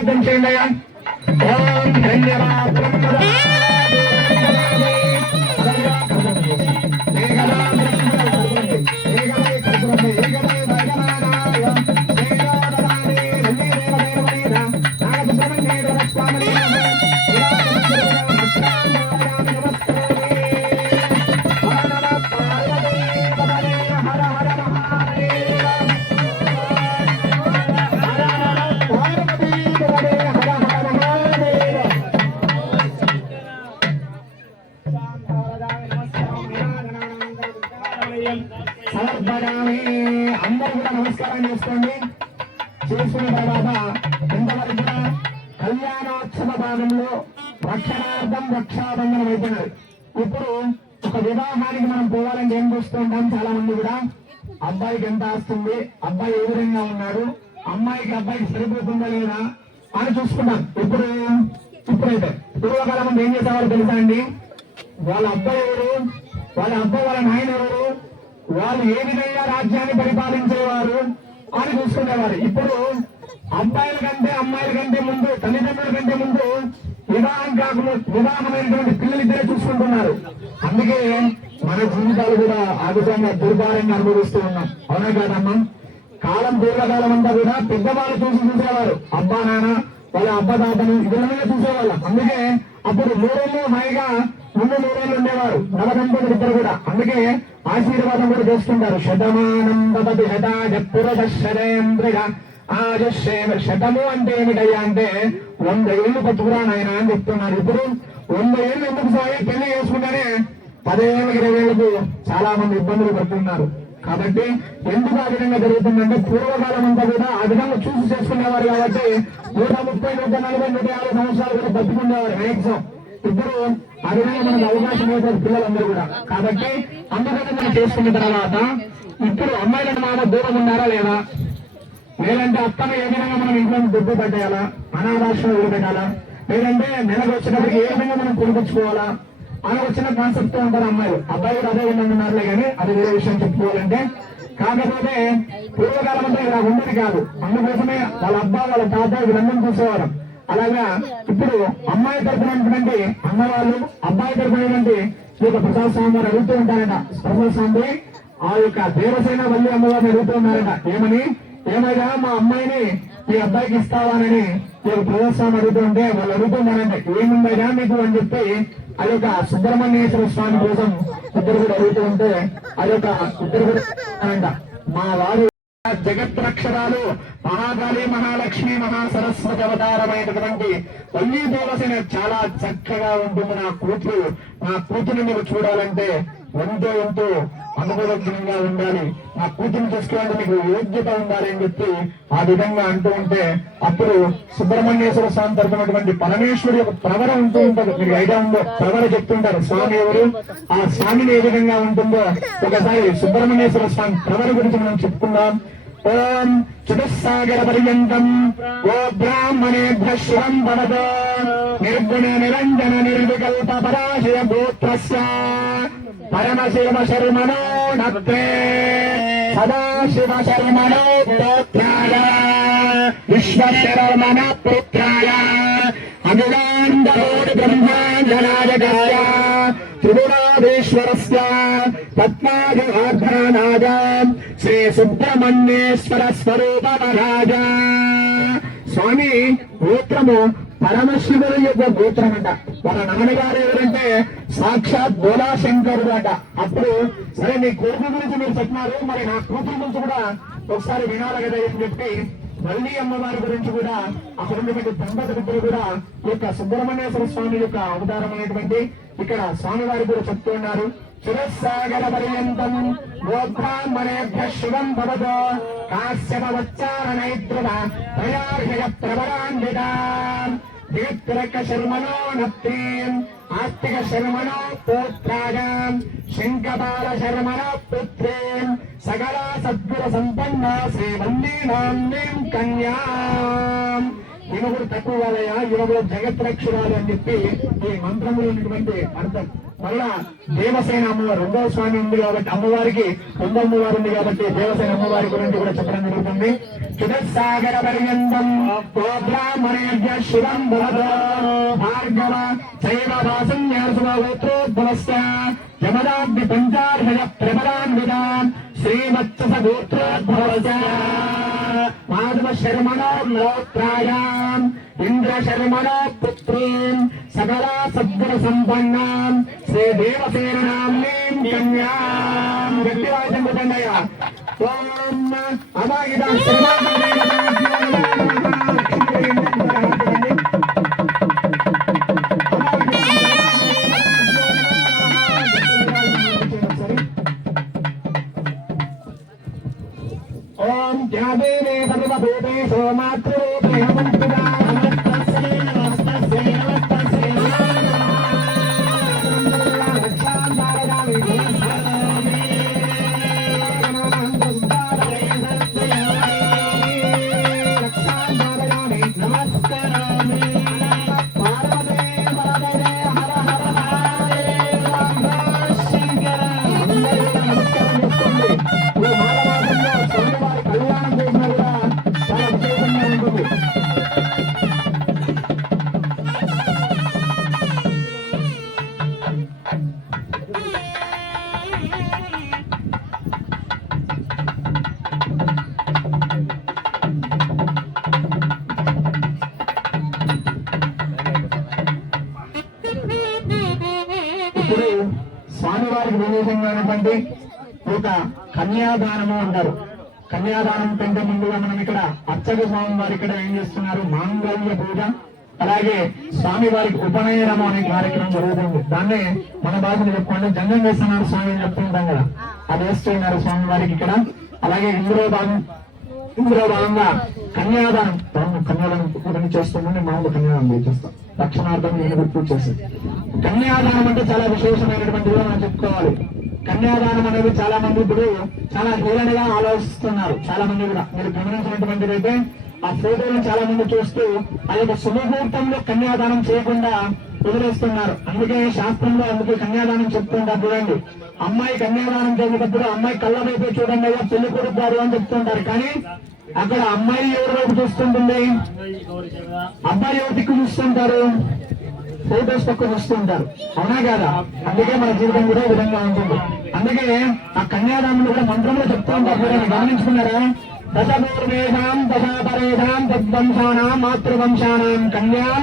గట్టి చేయండి ఓం ఉంటాం కూడా అబ్బాయికి ఎంత ఆస్తుంది? అబ్బాయి ఏ విధంగా ఉన్నాడు? అమ్మాయికి అబ్బాయికి సరిపోతుందా లేదా? అని చూసుకుంటాం ఇప్పుడు ఇప్పుడైతే పూర్వకాలం మంది ఏం చేసేవారు తెలుసా అండి? వాళ్ళ అబ్బాయి ఎవరు? వాళ్ళ అబ్బాయి వాళ్ళ నాయన ఎవరు? వాళ్ళు ఏ విధంగా రాజ్యాన్ని పరిపాలించేవారు? అని చూసుకునేవారు. ఇప్పుడు అబ్బాయిల కంటే అమ్మాయిల కంటే ముందు తల్లిదండ్రుల కంటే ముందు వివాహం కాకుండా వివాహమైనటువంటి పిల్లలిద్దరే చూసుకుంటున్నారు. అందుకే మన జీవితాలు కూడా ఆ విధంగా దుర్భారంగా అనుభవిస్తూ ఉన్నాం. అవునా కాదమ్మా? కాలం దీర్ఘకాలం అంతా కూడా పెద్దవాళ్ళు చూసి చూసేవారు. అబ్బా నాన్న వాళ్ళ అబ్బా ఇద్దరు చూసేవాళ్ళం. అందుకే అప్పుడు మూడేళ్ళు హాయిగా ముందు మూడేళ్ళు ఉండేవారు. నవదంపతులు ఇద్దరు కూడా. అందుకే ఆశీర్వాదం కూడా చేసుకుంటారు. శతమానం భవతి శతాజ ఆ ఆజశ్రేమ శతము అంటే ఏమిటయ్యా అంటే వంద ఏళ్ళు బతుకురా నాయన అని చెప్తున్నారు. ఇప్పుడు వంద ఏళ్ళు ఎందుకు సాగి పెళ్ళి చేసుకుంటేనే పదేళ్ళు ఇరవై ఏళ్ళకు చాలా మంది ఇబ్బందులు పడుతున్నారు. కాబట్టి ఎందుకు ఆ విధంగా జరుగుతుందంటే పూర్వకాలం అంతా కూడా ఆ విధంగా చూసి చేసుకునేవారు కాబట్టి నూట ముప్పై నూట నలభై నూట యాభై సంవత్సరాలు కూడా బతుకునేవారు మ్యాక్సిమం ఇప్పుడు ఆ విధంగా మనకు అవకాశం అవుతారు పిల్లలందరూ కూడా. కాబట్టి అందుకని మనం చేసుకున్న తర్వాత ఇప్పుడు అమ్మాయిలను మామ దూరం ఉన్నారా లేదా? లేదంటే అత్తను ఏ విధంగా మనం ఇంట్లో దుబ్బు పెట్టాలా అనాథాశ్రమం వదిలిపెట్టాలా? లేదంటే నెలకు వచ్చినప్పటికి ఏ విధంగా మనం కొనుకొచ్చుకోవాలా అని వచ్చిన కాన్సెప్ట్తో ఉంటారు అమ్మాయిలు. అబ్బాయి అదే విధంగా ఉన్నారులే కానీ అది వేరే విషయం చెప్పుకోవాలంటే కాకపోతే పూర్వకాలం అంతా ఇలా ఉండేది కాదు. అందుకోసమే వాళ్ళ అబ్బా వాళ్ళ తాత వీళ్ళందరూ చూసేవారు. అలాగా ఇప్పుడు అమ్మాయి తరపునటువంటి అన్నవాళ్ళు అబ్బాయి తరపునటువంటి ఈ యొక్క ప్రసాద్ స్వామి వారు అడుగుతూ ఉంటారట. ప్రసాద్ స్వామి ఆ యొక్క దేవసేన వల్లి అమ్మవారిని అడుగుతూ ఉన్నారట. ఏమని? ఏమైనా మా అమ్మాయిని ఈ అబ్బాయికి ఇస్తావానని మీరు యొక్క అడుగుతుంటే ఉంటే వాళ్ళు అడుగుతున్నారంట ఏముందైనా మీకు? అని చెప్పి అది ఒక సుబ్రహ్మణ్యేశ్వర స్వామి కోసం ఇద్దరు కూడా అడుగుతూ ఉంటే అది ఒక ఇద్దరు కూడా మా వారు జగత్రక్షరాలు మహాకాళి మహాలక్ష్మి మహాసరస్వతి అవతారమైనటువంటి వల్లీ దేవసేన చాలా చక్కగా ఉంటుంది నా కూతురు. నా కూతురు మీరు చూడాలంటే ఎంతో ఎంతో అనుభవజ్ఞంగా ఉండాలి. నా కూతురు చూసుకోవాలంటే మీకు యోగ్యత ఉండాలి అని చెప్పి ఆ విధంగా అంటూ ఉంటే అప్పుడు సుబ్రహ్మణ్యేశ్వర స్వామి తరపునటువంటి పరమేశ్వరి యొక్క ప్రవర ఉంటూ ఉంటారు మీకు ఐడియా ఉందో? ప్రవర చెప్తుంటారు. స్వామి ఎవరు? ఆ స్వామిని ఏ విధంగా ఉంటుందో ఒకసారి సుబ్రహ్మణ్యేశ్వర స్వామి ప్రవర గురించి మనం చెప్పుకుందాం. ఓం చతుస్సాగర పర్యంతం. ఓ బ్రాహ్మణేభ్య శివం భవత నిర్గుణ నిరంజన నిర్వికల్ప పరాశయ గోత్రస్య పరమశివ శర్మణో నత్తే సదాశివ శర్మణో పుత్రాయ. విశ్వశర్మణ పుత్రాయ. అఖిలాండకోటి బ్రహ్మాండనాయకస్య త్రిపురాధీశ్వరస్య పద్మాభివార్ధనాయ శ్రీ సుబ్రహ్మణ్యేశ్వర స్వరూప మహారాజ స్వామి గోత్రము పరమశివుడు యొక్క గోత్రం అంట వాళ్ళ నాన్నగారు ఎవరంటే సాక్షాత్ బోలాశంకరుడు అంట అప్పుడు సరే మీ కొడుకు గురించి మీరు చెప్పినారు మరి నా కూతురు గురించి కూడా ఒకసారి వినాలి కదా అని చెప్పి మళ్ళీ అమ్మవారి గురించి కూడా అక్కడ ఉన్నటువంటి దంపతులిద్దరు కూడా ఈ యొక్క సుబ్రహ్మణ్యేశ్వర స్వామి యొక్క అవతారమైనటువంటి ఇక్కడ స్వామివారి కూడా చెప్తూ ఉన్నారు. శిరస్సాగర పర్యంతం గోబ్రాహ్మణేభ్య శివం భవతో. కాశ్యపవచ్చారణైద్రువ ప్రయార్హయ ప్రబలాన్విత. దీప్తిరక శర్మణో నప్తీం ఆస్తిక శర్మణో పుత్రాయాం శంఖపాల శర్మణో పుత్రీం సకల సద్గుర సంపన్న శ్రీవల్లీ నామ్నీం కన్యాం. ఇనుగుడు తక్కువ కాదయా ఇనుగుడు జగత్ రక్షురాలు అని చెప్పి ఈ మంత్రంలో ఉన్నటువంటి అర్థం. మళ్ళా దేవసేన అమ్మవారు రెండవ స్వామి ఉంది కాబట్టి అమ్మవారికి రెండో అమ్మవారు ఉంది కాబట్టి దేవసేన అమ్మవారి గురించి కూడా చెప్పడం జరుగుతుంది. చుదసాగర పర్యంతం బ్రాహ్మణేభ్య శివం భవతో భార్గవ వాసం వాసన్యాసుభవోత్రోద్భవస్య యమదాగ్ని పంచార్హయ ప్రబలాన్విదాన్ శ్రీవత్స గోత్రోద్భవస్య మాధవ శర్మణో మ్లోత్రాయాం ఇంద్ర పుత్రీం సకలా సద్గుణ సంపన్నాం శ్రీ దేవసేనాం కన్యాం గట్టిగా చెందుతుండయ ఓం అమాగిద ఓం జ్ఞాదేవే भूपे सोमात्र కన్యాదానము అంటారు. కన్యాదానం కంటే ముందుగా మనం ఇక్కడ అర్చక స్వామి వారు ఇక్కడ ఏం చేస్తున్నారు? మాంగళ్య పూజ అలాగే స్వామి వారికి ఉపనయనము అనే కార్యక్రమం జరుగుతుంది. దాన్నే మన భాషలో చెప్పుకోండి జంగం వేస్తున్నారు స్వామి అని చెప్తుంటాం కదా. అది వేస్తున్నారు స్వామి వారికి ఇక్కడ. అలాగే ఇందులో భాగం ఇందులో భాగంగా కన్యాదానం. తాము కన్యాదానం పూజని చేస్తామని మామూలు కన్యాదానం చేస్తాం. రక్షణార్థం నేను పూజ చేసి కన్యాదానం అంటే చాలా విశేషమైనటువంటిది మనం చెప్పుకోవాలి. కన్యాదానం అనేది చాలా మంది ఇప్పుడు చాలా హేళనగా ఆలోచిస్తున్నారు. చాలా మంది కూడా. మీరు గమనించినటువంటిది అయితే ఆ ఫోటోలను చాలా మంది చూస్తూ ఆ యొక్క శుభముహూర్తంలో కన్యాదానం చేయకుండా వదిలేస్తున్నారు. అందుకే శాస్త్రంలో అందుకే కన్యాదానం చెప్తుంటారు చూడండి. అమ్మాయి కన్యాదానం చేసేటప్పుడు అమ్మాయి కళ్ళ వైపే చూడండి అయ్యా పెళ్ళి కొడుకు అని చెప్తుంటారు. కానీ అక్కడ అమ్మాయి ఎవరి వైపు చూస్తుంటుంది? అబ్బాయి ఎవరి దిక్కు చూస్తుంటారు? ఫోటోస్ పక్కన వస్తూ ఉంటారు అవునా కదా అందుకే మన జీవితం కూడా విధంగా ఉంటుంది అందుకే ఆ కన్యాదాములు కూడా మంత్రంలో చెప్తూ ఉంటారు చూడండి గమనించుకున్నారా దశపూర్వేషాం దశాపరేషాం తద్వంశానాం మాతృవంశానాం కన్యాం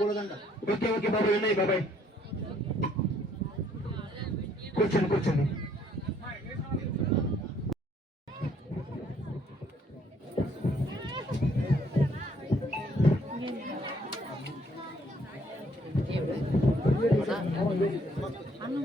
పూలదండ ఓకే ఓకే బాబాయ్ ఉన్నాయి బాబాయ్ కూర్చోండి కూర్చోండి. అన్నం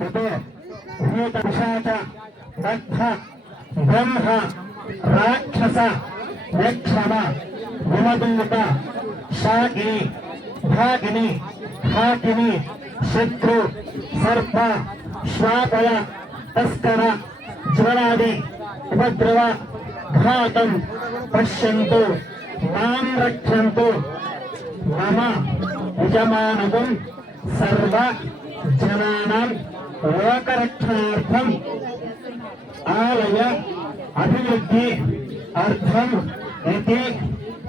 తత్వ భూత పిశాచ దగ్ధ బ్రహ్మ రాక్షస యక్షమ విమదూత శాకిని భాగిని హాకిని శత్రు సర్ప శ్వాపయ తస్కర జ్వరాది ఉపద్రవ ఘాతం పశ్యంతు మాం రక్షంతు మమ యజమానకం సర్వ జనానాం लोकरक्षणार्थम आलय अभिवृद्धि अर्थम इति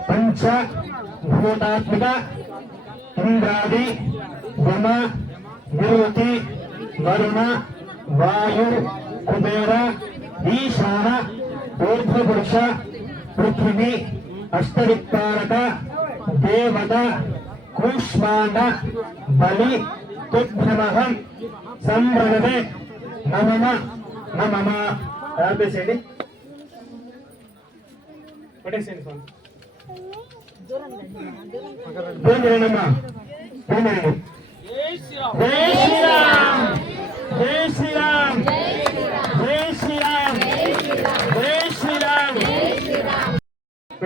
पंच भूतात्मक इंद्रादि होम विरोति वरुण वायु कुबेर ईशान ऊर्धपुरुष पृथ्वी अष्टविकारक देवता कूष्मांड बलि కుభ్రమహం సంభ్రమే నమమ నమమ. ఆపేసేయండి పట్టేసేయండి స్వామి. దూరం జరగండమ్మా జై శ్రీరామ్. జై శ్రీరామ్. జై శ్రీరామ్. జై శ్రీరామ్.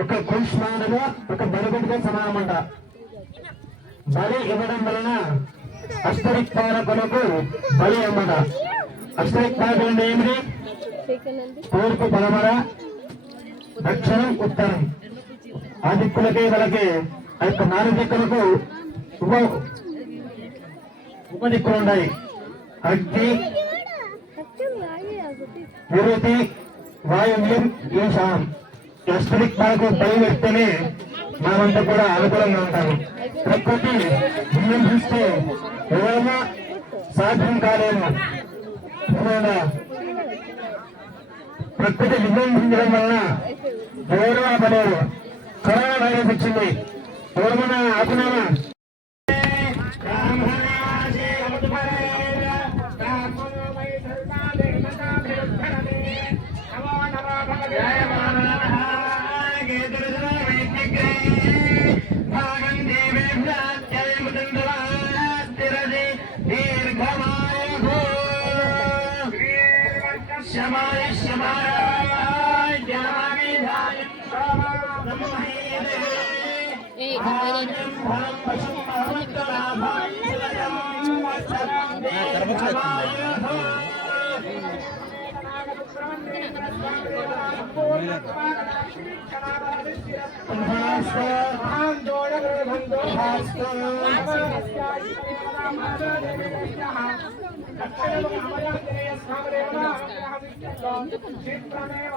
ఒక కుష్మానగా ఒక బలిగుడిగా సమానమంట. బలి ఇవ్వడం వలన అష్టదిక్పాలకులకు బలి అమ్మట. అష్టదిక్పాలకులు అంటే ఏమిటి? తూర్పు పడమర దక్షిణం ఉత్తరం. ఆ దిక్కులకి వాళ్ళకి. ఆ యొక్క నాలుగు దిక్కులకు ఉప ఉప దిక్కులు ఉన్నాయి అగ్ని నిరుతి వాయువ్యం ఈశాన్. ఎస్టరిక్ బలి పెడితేనే మనమంతా కూడా అనుకూలంగా ఉంటాము. ప్రకృతి నియంత్రిస్తే ఏమైనా సాధ్యం కాలేము. ప్రకృతి విజృంభించడం వలన ఎవరు పడేరు కరోనా వైరస్ వచ్చింది. ఎవరమైనా ఆపినామా चित्रमेव